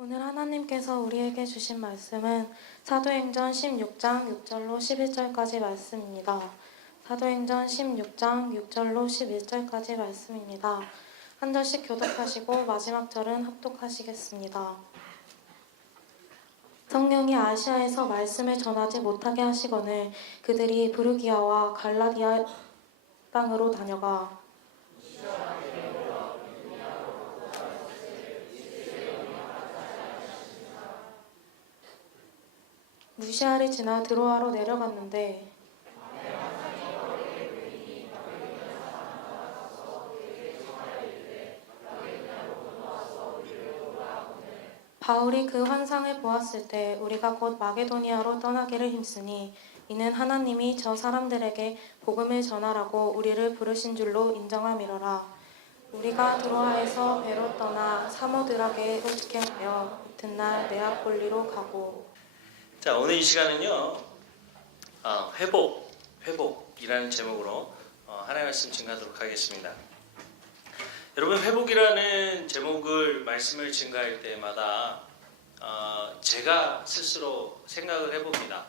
오늘 하나님께서 우리에게 주신 말씀은 사도행전 16장 6절로 11절까지 말씀입니다. 사도행전 16장 6절로 11절까지 말씀입니다. 한 절씩 교독하시고 마지막 절은 합독하시겠습니다. 성령이 아시아에서 말씀을 전하지 못하게 하시거늘 그들이 부르기아와 갈라디아 땅으로 다녀가 무시아를 지나 드로아로 내려갔는데 바울이 그 환상을 보았을 때 우리가 곧 마게도니아로 떠나기를 힘쓰니 이는 하나님이 저 사람들에게 복음을 전하라고 우리를 부르신 줄로 인정함이로라. 우리가 드로아에서 배로 떠나 사모드락에 직행하여 이튿날 네아폴리로 가고. 자, 오늘 이 시간은요, 회복이라는 제목으로 하나님의 말씀 증가하도록 하겠습니다. 여러분, 회복이라는 제목을 말씀을 증가할 때마다 제가 스스로 생각을 해봅니다.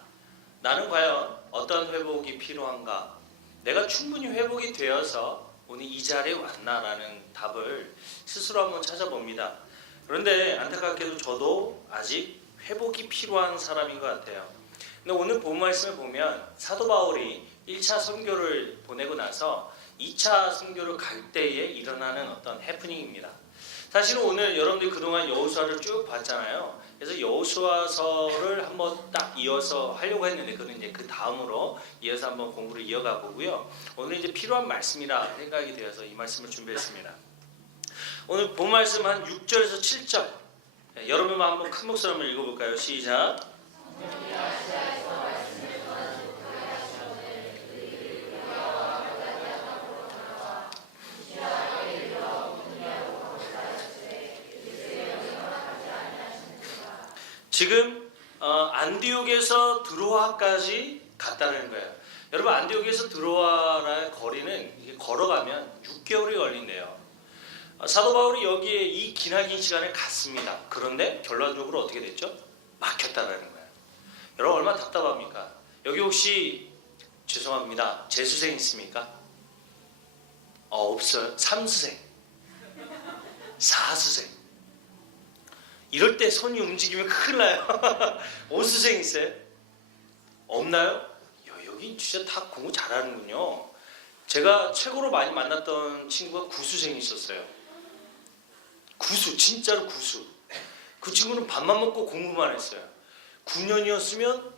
나는 과연 어떤 회복이 필요한가? 내가 충분히 회복이 되어서 오늘 이 자리에 왔나라는 답을 스스로 한번 찾아봅니다. 그런데 안타깝게도 저도 아직 회복이 필요한 사람인 것 같아요. 근데 오늘 본 말씀을 보면 사도 바울이 1차 선교를 보내고 나서 2차 선교를 갈 때에 일어나는 어떤 해프닝입니다. 사실은 오늘 여러분들이 그동안 여호수아를 쭉 봤잖아요. 그래서 여호수아서를 한번 딱 이어서 하려고 했는데 그는 이제 그 다음으로 이어서 한번 공부를 이어가 보고요. 오늘 이제 필요한 말씀이라 생각이 되어서 이 말씀을 준비했습니다. 오늘 본 말씀 한 6절에서 7절 여러분만 한번 큰 목소리로 한번 읽어볼까요? 시작. 지금 안디옥에서 드로아까지 갔다는 거예요. 여러분, 안디옥에서 드로아의 거리는 이게 걸어가면 6개월이 걸린대요. 사도 바울이 여기에 이 기나긴 시간에 갔습니다. 그런데 결론적으로 어떻게 됐죠? 막혔다는 거예요. 여러분, 얼마나 답답합니까? 여기 혹시 죄송합니다, 재수생 있습니까? 없어요. 3수생 4수생 이럴 때 손이 움직이면 큰일 나요. 5수생 있어요? 없나요? 여기 진짜 다 공부 잘하는군요. 제가 최고로 많이 만났던 친구가 9수생이 있었어요. 9수, 진짜로 9수. 그 친구는 밥만 먹고 공부만 했어요. 9년이었으면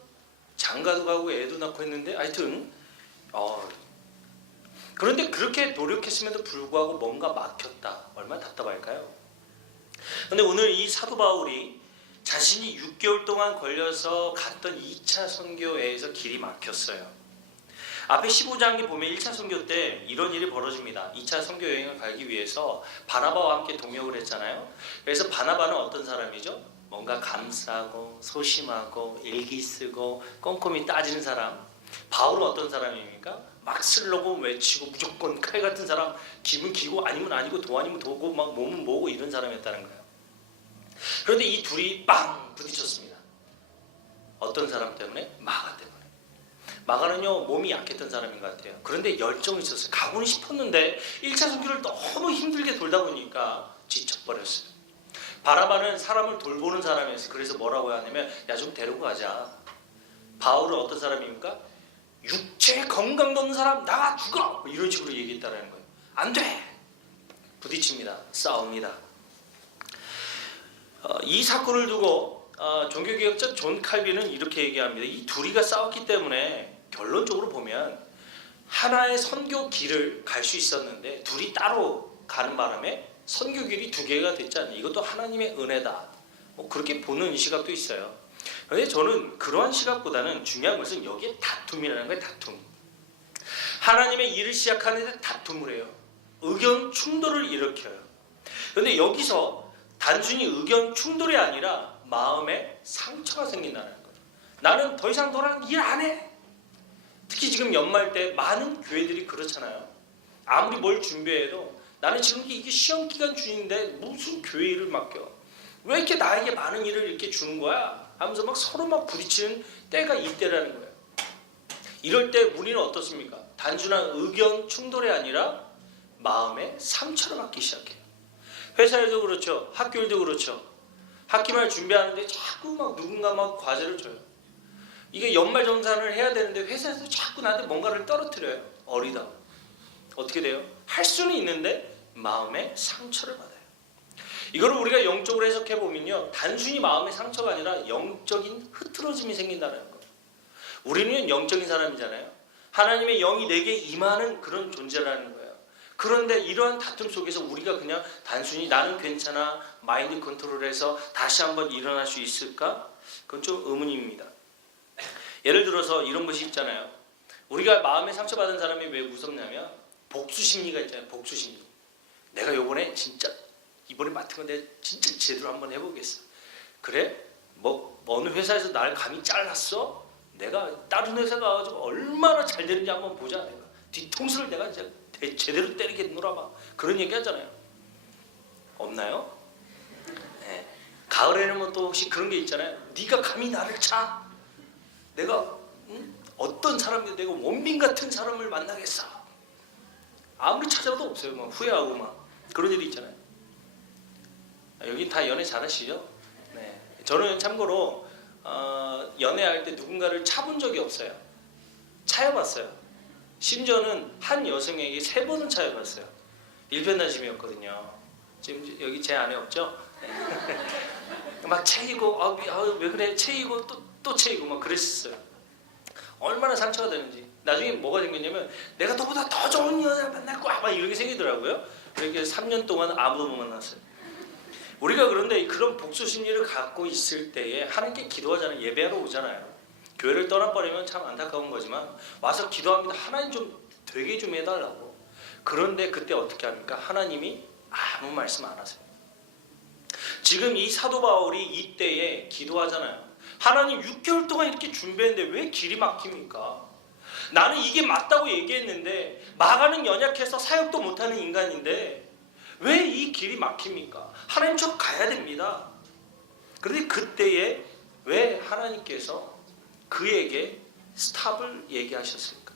장가도 가고 애도 낳고 했는데 하여튼 그런데 그렇게 노력했음에도 불구하고 뭔가 막혔다. 얼마나 답답할까요? 근데 오늘 이 사도 바울이 자신이 6개월 동안 걸려서 갔던 2차 선교회에서 길이 막혔어요. 앞에 15장에 보면 1차 선교 때 이런 일이 벌어집니다. 2차 선교 여행을 가기 위해서 바나바와 함께 동역을 했잖아요. 그래서 바나바는 어떤 사람이죠? 뭔가 감싸고 소심하고 일기 쓰고 꼼꼼히 따지는 사람. 바울은 어떤 사람입니까? 막 쓰려고 외치고 무조건 칼 같은 사람, 기분 기고 아니면 아니고 도 아니면 도고 막 몸은 뭐고 이런 사람이었다는 거예요. 그런데 이 둘이 빵 부딪혔습니다. 어떤 사람 때문에? 마가 때문에. 마가는요, 몸이 약했던 사람인 것 같아요. 그런데 열정이 있었어요. 가고는 싶었는데 1차 선교를 너무 힘들게 돌다 보니까 지쳐버렸어요. 바나바는 사람을 돌보는 사람이었어요. 그래서 뭐라고 하냐면, 야, 좀 데리고 가자. 바울은 어떤 사람입니까? 육체 건강도 없는 사람 나가 죽어! 이런 식으로 얘기했다는 거예요. 안 돼! 부딪힙니다. 싸웁니다. 이 사건을 두고 종교개혁자 존 칼빈은 이렇게 얘기합니다. 이 둘이가 싸웠기 때문에 결론적으로 보면 하나의 선교 길을 갈 수 있었는데 둘이 따로 가는 바람에 선교 길이 두 개가 됐지 않나. 이것도 하나님의 은혜다. 그렇게 보는 시각도 있어요. 그런데 저는 그러한 시각보다는 중요한 것은 여기에 다툼이라는 거예요. 다툼. 하나님의 일을 시작하는데 다툼을 해요. 의견 충돌을 일으켜요. 그런데 여기서 단순히 의견 충돌이 아니라 마음에 상처가 생긴다는 거죠. 나는 더 이상 너랑 일 안 해. 특히 지금 연말 때 많은 교회들이 그렇잖아요. 아무리 뭘 준비해도 나는 지금 이게 시험 기간 중인데 무슨 교회 일을 맡겨. 왜 이렇게 나에게 많은 일을 이렇게 주는 거야? 하면서 막 서로 막 부딪히는 때가 이때라는 거예요. 이럴 때 우리는 어떻습니까? 단순한 의견 충돌이 아니라 마음의 상처를 받기 시작해요. 회사에도 그렇죠. 학교에도 그렇죠. 학기말 준비하는데 자꾸 막 누군가 막 과제를 줘요. 이게 연말정산을 해야 되는데 회사에서 자꾸 나한테 뭔가를 떨어뜨려요. 어리다. 어떻게 돼요? 할 수는 있는데 마음의 상처를 받아요. 이거를 우리가 영적으로 해석해 보면요, 단순히 마음의 상처가 아니라 영적인 흐트러짐이 생긴다는 거예요. 우리는 영적인 사람이잖아요. 하나님의 영이 내게 임하는 그런 존재라는 거예요. 그런데 이러한 다툼 속에서 우리가 그냥 단순히 나는 괜찮아, 마인드 컨트롤해서 다시 한번 일어날 수 있을까? 그건 좀 의문입니다. 예를 들어서 이런 것이 있잖아요. 우리가 마음에 상처받은 사람이 왜 무섭냐면 복수 심리가 있잖아요. 복수 심리. 내가 요번에 진짜 이번에 맡은 건 내가 진짜 제대로 한번 해보겠어. 그래? 뭐 어느 회사에서 날 감히 잘랐어? 내가 다른 회사 가가지고 얼마나 잘 되는지 한번 보자. 내가 뒤통수를 내가 이제 제대로 때리겠노라 막 그런 얘기 하잖아요. 없나요? 네. 가을에는 뭐 또 혹시 그런 게 있잖아요. 네가 감히 나를 차? 내가 어떤 사람들, 내가 원빈 같은 사람을 만나겠어. 아무리 찾아도 없어요. 막 후회하고 막 그런 일이 있잖아요. 여긴 다 연애 잘하시죠? 네. 저는 참고로 연애할 때 누군가를 차본 적이 없어요. 차여봤어요. 심지어는 한 여성에게 3번은 차여봤어요. 일편단심이었거든요. 지금 여기 제 안에 없죠? 네. 막 채이고 왜 그래 채이고 또 채이고 막 그랬었어요. 얼마나 상처가 되는지. 나중에 뭐가 생겼냐면 내가 너보다 더 좋은 여자를 만날 거야 막 이렇게 생기더라고요. 그렇게 3년 동안 아무도 못 만났어요. 우리가 그런데 그런 복수 심리를 갖고 있을 때에 하나님께 기도하잖아요. 예배하러 오잖아요. 교회를 떠나버리면 참 안타까운 거지만 와서 기도합니다. 하나님 좀 되게 좀 해달라고. 그런데 그때 어떻게 합니까? 하나님이 아무 말씀 안 하세요. 지금 이 사도 바울이 이때에 기도하잖아요. 하나님 6개월 동안 이렇게 준비했는데 왜 길이 막힙니까? 나는 이게 맞다고 얘기했는데 마가는 연약해서 사역도 못하는 인간인데 왜 이 길이 막힙니까? 하나님 저 가야 됩니다. 그런데 그때에 왜 하나님께서 그에게 스탑을 얘기하셨을까?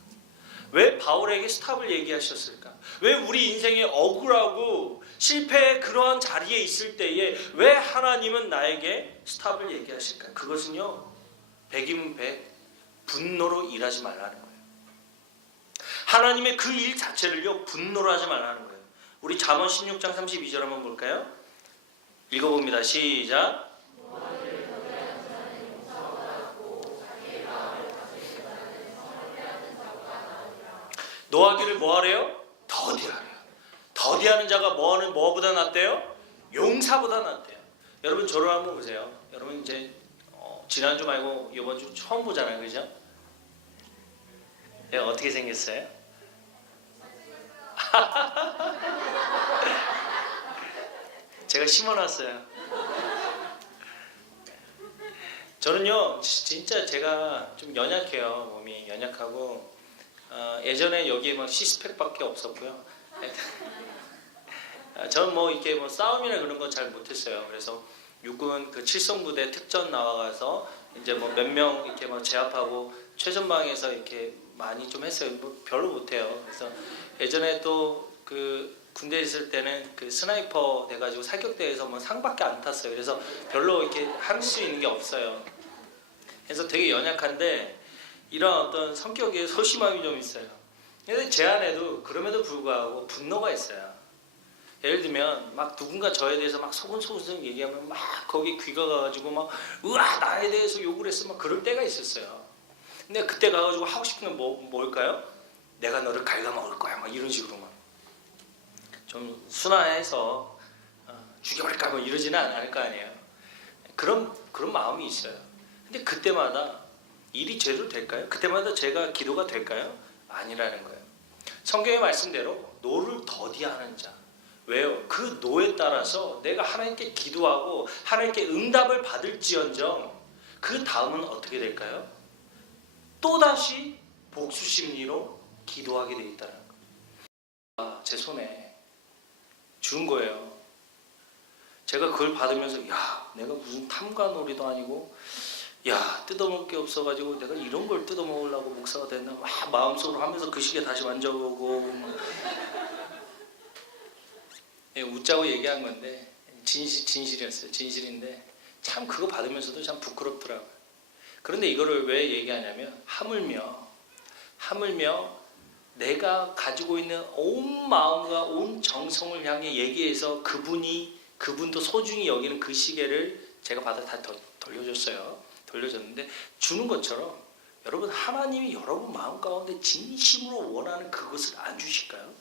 왜 바울에게 스탑을 얘기하셨을까? 왜 우리 인생에 억울하고 실패의 그러한 자리에 있을 때에 왜 하나님은 나에게 스탑을 얘기하실까? 그것은요, 백이면 백 분노로 일하지 말라는 거예요. 하나님의 그 일 자체를요 분노로 하지 말라는 거예요. 우리 잠언 16장 32절 한번 볼까요? 읽어봅니다. 시작. 노하기를 뭐하래요? 더디하래요. 더디하는 자가 뭐보다 낫대요? 용사보다 낫대요. 여러분 저를 한번 보세요. 여러분 이제 지난주 말고 이번 주 처음 보잖아요. 그죠? 내가 어떻게 생겼어요? 제가 심어놨어요. 저는요 진짜 제가 좀 연약해요. 몸이 연약하고 예전에 여기에 막 시스펙밖에 없었고요. 저는 뭐 이렇게 뭐 싸움이나 그런 건 잘 못했어요. 그래서 육군 그 칠성부대 특전 나와가서 이제 뭐 몇 명 이렇게 막 제압하고 최전방에서 이렇게 많이 좀 했어요. 뭐 별로 못해요. 그래서 예전에 또 그 군대에 있을 때는 그 스나이퍼 돼가지고 사격대에서 뭐 상밖에 안 탔어요. 그래서 별로 이렇게 할 수 있는 게 없어요. 그래서 되게 연약한데 이런 어떤 성격에 소심함이 좀 있어요. 근데 제 안에도 그럼에도 불구하고 분노가 있어요. 예를 들면 막 누군가 저에 대해서 막 소근소근 얘기하면 막 거기 귀가 가가지고 막 으아 나에 대해서 욕을 했어 막 그럴 때가 있었어요. 근데 그때 가가지고 하고 싶은 건 뭘까요? 내가 너를 갉아먹을 거야 막 이런 식으로 막 좀 순화해서 죽여버릴까 뭐 이러지는 않을 거 아니에요. 그런 마음이 있어요. 근데 그때마다 일이 제대로 될까요? 그때마다 제가 기도가 될까요? 아니라는 거예요. 성경의 말씀대로 노를 더디하는 자. 왜요? 그 노에 따라서 내가 하나님께 기도하고 하나님께 응답을 받을지언정 그 다음은 어떻게 될까요? 또다시 복수 심리로 기도하게 되어 있다는 거예요. 제 손에 준 거예요. 제가 그걸 받으면서 야, 내가 무슨 탐관오리도 아니고 야, 뜯어먹을 게 없어가지고 내가 이런 걸 뜯어먹으려고 목사가 됐나 막 마음속으로 하면서 그 시계 다시 만져보고 예, 웃자고 얘기한 건데 진실이었어요. 진실인데 참 그거 받으면서도 참 부끄럽더라고요. 그런데 이거를 왜 얘기하냐면 하물며 내가 가지고 있는 온 마음과 온 정성을 향해 얘기해서 그분도 소중히 여기는 그 시계를 제가 받아 다 돌려줬어요. 돌려줬는데 주는 것처럼 여러분 하나님이 여러분 마음 가운데 진심으로 원하는 그것을 안 주실까요?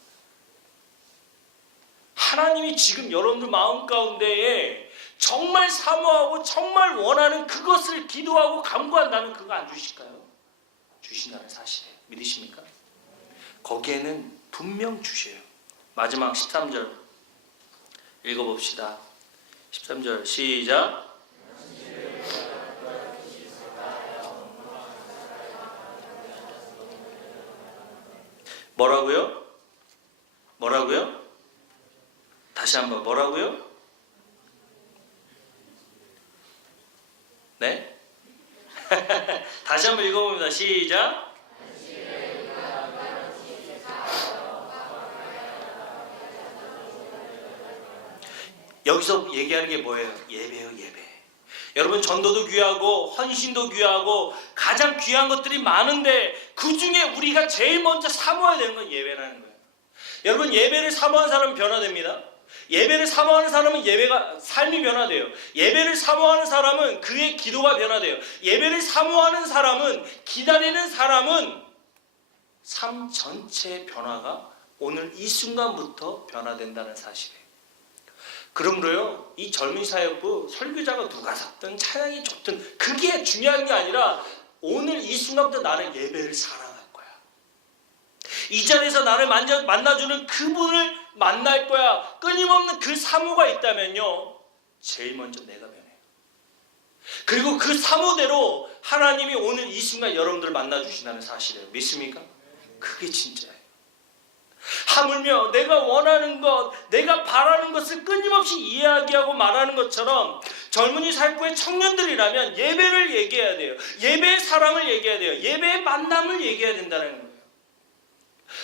하나님이 지금 여러분들 마음 가운데에 정말 사모하고 정말 원하는 그것을 기도하고 간구한다면 그거 안 주실까요? 주신다는 사실이에요. 믿으십니까? 거기에는 분명 주셔요. 마지막 13절 읽어봅시다. 13절 시작. 뭐라고요? 뭐라고요? 다시 한번 뭐라고요? 네? 다시 한번 읽어봅니다. 시작. 여기서 얘기하는 게 뭐예요? 예배요, 예배. 여러분 전도도 귀하고 헌신도 귀하고 가장 귀한 것들이 많은데 그 중에 우리가 제일 먼저 사모해야 되는 건 예배라는 거예요. 여러분 예배를 사모하는 사람은 변화됩니다. 예배를 사모하는 사람은 예배가 삶이 변화돼요. 예배를 사모하는 사람은 그의 기도가 변화돼요. 예배를 사모하는 사람은 기다리는 사람은 삶 전체의 변화가 오늘 이 순간부터 변화된다는 사실이에요. 그러므로요 이 젊은 사역부 설교자가 누가 섰든 찬양이 좋든 그게 중요한 게 아니라 오늘 이 순간부터 나는 예배를 사랑할 거야. 이 자리에서 나를 만나주는 그분을 만날 거야. 끊임없는 그 사모가 있다면요 제일 먼저 내가 변해요. 그리고 그 사모대로 하나님이 오늘 이 순간 여러분들을 만나주신다는 사실이에요. 믿습니까? 그게 진짜예요. 하물며 내가 원하는 것, 내가 바라는 것을 끊임없이 이야기하고 말하는 것처럼 젊은이 사역부의 청년들이라면 예배를 얘기해야 돼요. 예배의 사랑을 얘기해야 돼요. 예배의 만남을 얘기해야 된다는 거예요.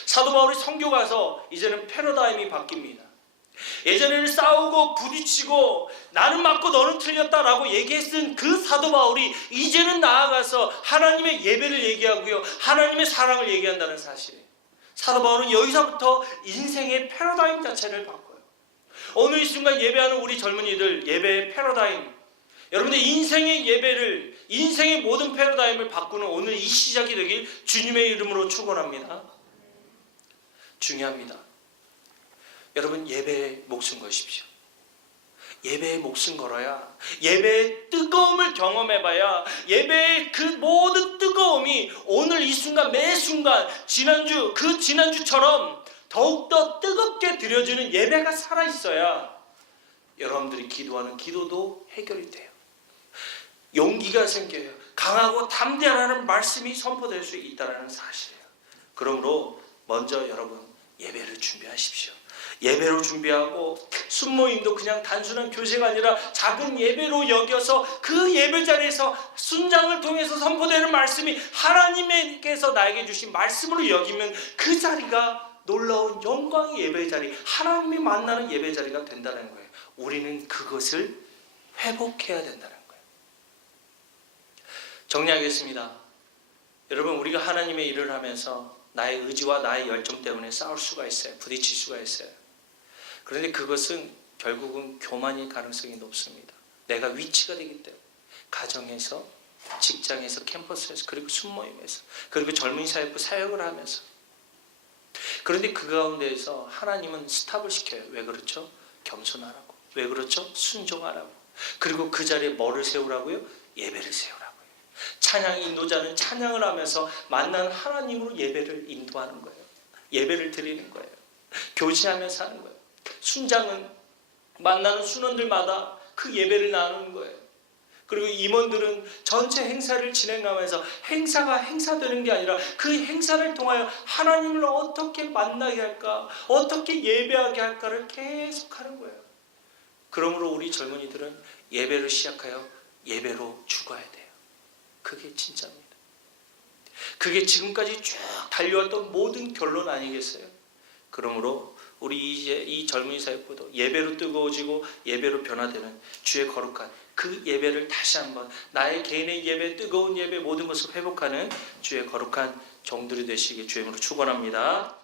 사도 바울이 선교 가서 이제는 패러다임이 바뀝니다. 예전에는 싸우고 부딪히고 나는 맞고 너는 틀렸다라고 얘기했던 그 사도 바울이 이제는 나아가서 하나님의 예배를 얘기하고요. 하나님의 사랑을 얘기한다는 사실이에요. 사도 바울은 여기서부터 인생의 패러다임 자체를 바꿔요. 오늘 이 순간 예배하는 우리 젊은이들 예배의 패러다임, 여러분들 인생의 예배를, 인생의 모든 패러다임을 바꾸는 오늘 이 시작이 되길 주님의 이름으로 축원합니다. 중요합니다. 여러분 예배에 목숨 거십시오. 예배에 목숨 걸어야 예배의 뜨거움을 경험해봐야 예배의 그 모든 뜨거움이 오늘 이 순간 매 순간 지난주처럼 더욱더 뜨겁게 드려지는 예배가 살아있어야 여러분들이 기도하는 기도도 해결이 돼요. 용기가 생겨요. 강하고 담대하라는 말씀이 선포될 수 있다는 사실이에요. 그러므로 먼저 여러분 예배를 준비하십시오. 예배로 준비하고 순모임도 그냥 단순한 교제가 아니라 작은 예배로 여겨서 그 예배 자리에서 순장을 통해서 선포되는 말씀이 하나님께서 나에게 주신 말씀으로 여기면 그 자리가 놀라운 영광의 예배 자리, 하나님이 만나는 예배 자리가 된다는 거예요. 우리는 그것을 회복해야 된다는 거예요. 정리하겠습니다. 여러분 우리가 하나님의 일을 하면서 나의 의지와 나의 열정 때문에 싸울 수가 있어요. 부딪힐 수가 있어요. 그런데 그것은 결국은 교만일 가능성이 높습니다. 내가 위치가 되기 때문에 가정에서, 직장에서, 캠퍼스에서, 그리고 순모임에서, 그리고 젊은이 사역부 사역을 하면서. 그런데 그 가운데에서 하나님은 스탑을 시켜요. 왜 그렇죠? 겸손하라고. 왜 그렇죠? 순종하라고. 그리고 그 자리에 뭐를 세우라고요? 예배를 세우라고요. 찬양 인도자는 찬양을 하면서 만난 하나님으로 예배를 인도하는 거예요. 예배를 드리는 거예요. 교제하면서 하는 거예요. 순장은 만나는 순원들마다 그 예배를 나누는 거예요. 그리고 임원들은 전체 행사를 진행하면서 행사가 행사되는 게 아니라 그 행사를 통하여 하나님을 어떻게 만나게 할까, 어떻게 예배하게 할까를 계속 하는 거예요. 그러므로 우리 젊은이들은 예배를 시작하여 예배로 죽어야 돼요. 그게 진짜입니다. 그게 지금까지 쭉 달려왔던 모든 결론 아니겠어요? 그러므로 우리 이제 이 젊은이 사역부도 예배로 뜨거워지고 예배로 변화되는 주의 거룩한 그 예배를 다시 한번 나의 개인의 예배, 뜨거운 예배 모든 것을 회복하는 주의 거룩한 종들이 되시길 주의 이름으로 축원합니다.